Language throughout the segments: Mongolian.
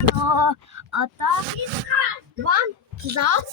Одоо one block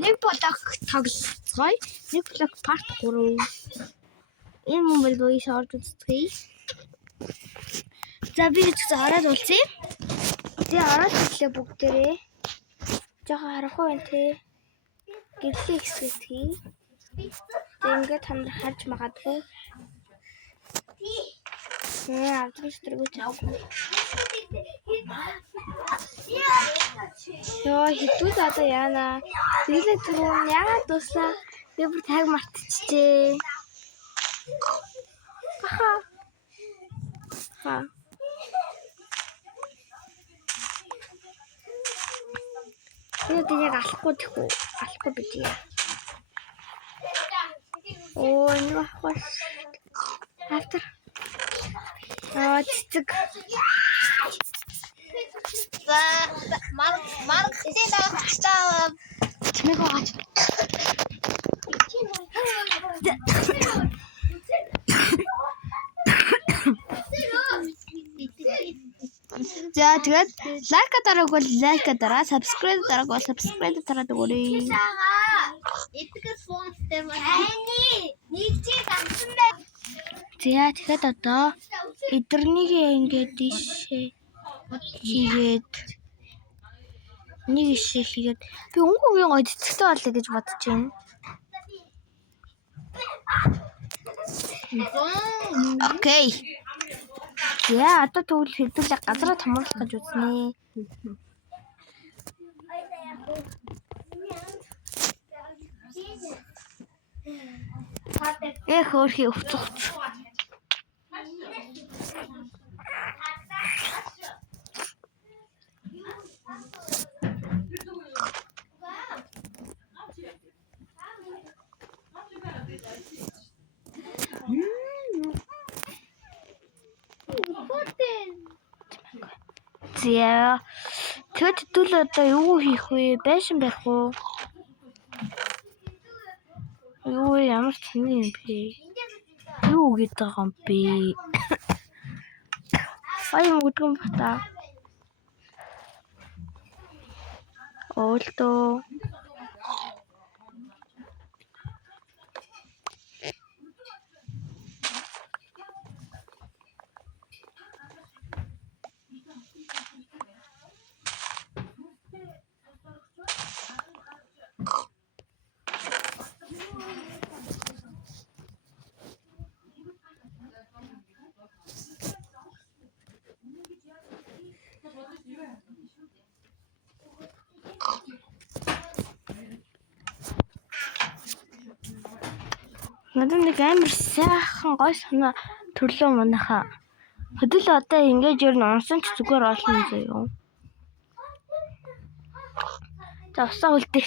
нэг блок тоглоцгоё. Нэг блок part 3. Энэ мөн бол шорж үзтгэе. За би ч ороод уулзъя. Тэгээ ороод ирлээ бүгдээрээ. Жохоо харахгүй байна те. Гэрлээ хэсэгтгий. Тэгээ ингээд та нар харж магадгүй. Авдрагч дөрвөж авах. Йоо хитүүл одоо яана. Тэглээ түрүүн яагаад дуслаа? Би бүр таг мартчихжээ. Ха. Тэгээд яг алахгүй тэхүү. Алахгүй битгий. Оо энэ бахваш. Автар. Цэцэг. За марк тэдээ хачаа. Чимээг гооч. За тэгээд лайк дарааг бол лайк дараа, subscribe дарааг бол subscribe дараад өгөөрэй. Итгэс фонстэй байна. Нэг чи гамсан бай. За тэгэхэд одоо эдэрнийг ингээд ийшээ хийгээд нэг ийшээ хийгээд би өнгөгийн гой цэцэгтэй болъё гэж бодож байна. Окей. Яа, одоо тэгвэл хэдүүлээ газараа томруулах гэж үзнэ. Хөөрхий өвцөгч. За тэгэд хэдүүл одоо юу хийх вэ? Байшин барих уу? Юу ямар таны юм бэ? Юу гээд байгаа юм бэ? Аяа мөгдгөн бата. Оолтоо. Надад нэг амар сайхан гой санаа төрлөө манайхаа. Хөдөл одоо ингэж ер нь унсан ч зүгээр олно заяа. За усаа үлдээч.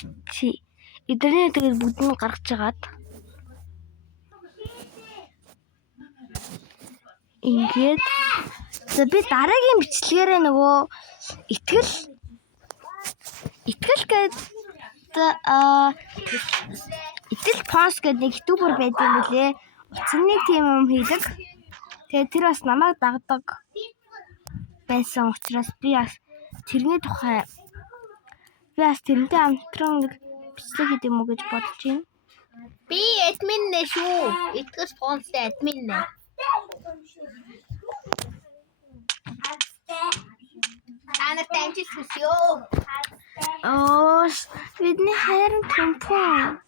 Эдэрний тэгээд бүгд нь гаргаж жагаад. Ингээд за би дараагийн бичлэгээрээ нөгөө итгэл гээд итгэл пост гэдэг нэг ютубер байдаг юм лээ. Утасны тийм юм хийдэг. Тэгээд тэр бас намайг дагдаг байсан учраас би бас тэрний тухай тэрнтэй хамтран нэг бичлэг хийх юм уу гэж бодож байна. Би админ нэ шүү. Итгэл пост админ нэ. Танай таньч хүсё. Бидний хайрын томпон.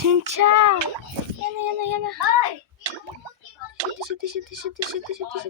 Чинча. Яна. Шити. Яна.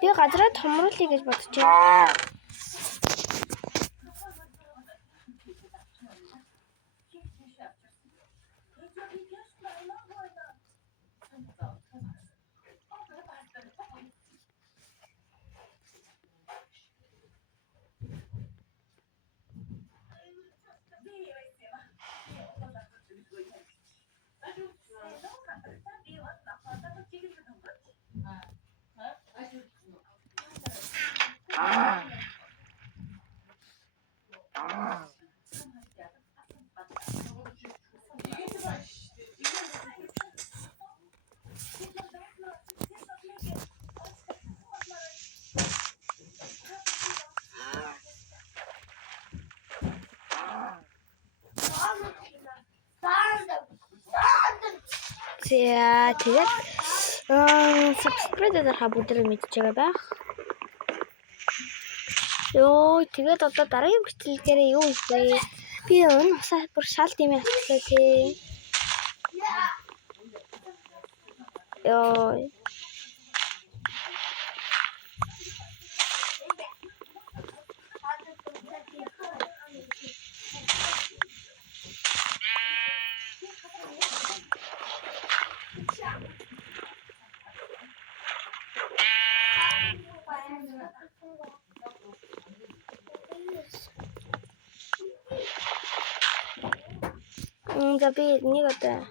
Би газраа томруулъя гэж бодож байна. За тэгээд subscribe дарахаа бүгдээ мэдчихэж байгаа байх. Йоо тэгээд одоо дараагийн бичлэгээрээ юу хийх вэ? Би энэ усаа бүр шал тийм яцлаа тий. Йоо за би нэг одоо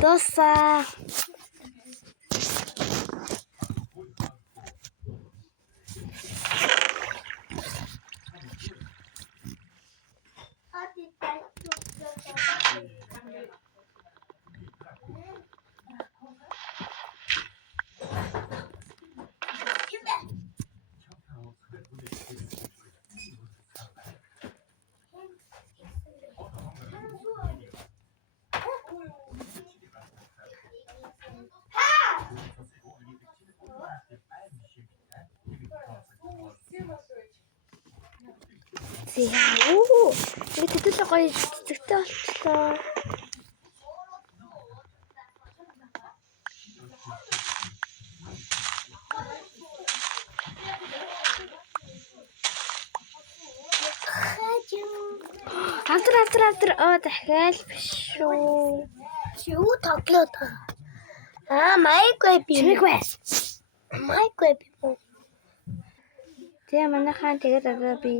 Доса. Оо, энэ тэтэл гоё цэцэгтэй болчихлоо. Автар дахиад биш шүү. Юу тоглоо та? Майквейв би. Майквейв. Тэгээ манайхан тэгээд одоо би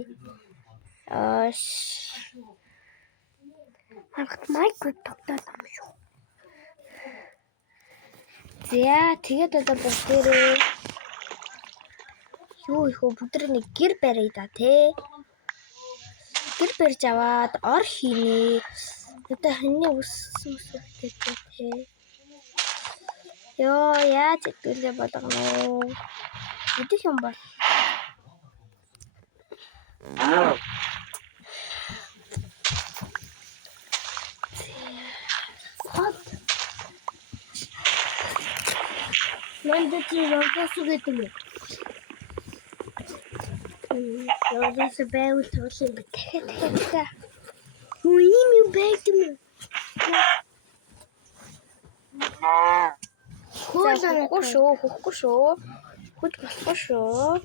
Майквейв тоглоод юм шүү. За тэгээд одоо бүгдээрээ юу их бүгдэр нэг гэр барья да тий. Гэр барьж аваад ор хийнэ. Одоо хэнний үстэй тий. Йоо яаж итгэлээ болгоно уу? Идэх юм бол. Мандат Роблокс гэдэг юм. Роблокс байвал тоглоом бэ. Дахиад. Юу юм байдаг юм? Хөөхгүй шүү. Хөл болохгүй шүү.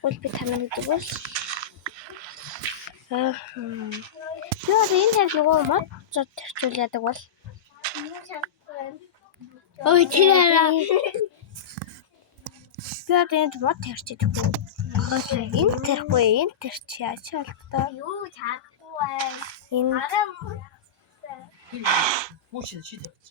Хөл би танаа гэдэг бол. Яа, энэ яг нөгөө мод зот тавьчул яадаг бол. Ой, тэрээрээ. Яг энэ мод тавьчих гэдэг. Энэ тэрхгүй, энэ тэрч яаж холбоо. Юу чадахгүй бай. Энэ Мөчид шийдэж.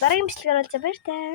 дараагийн бичлэгээр болж баяр таа.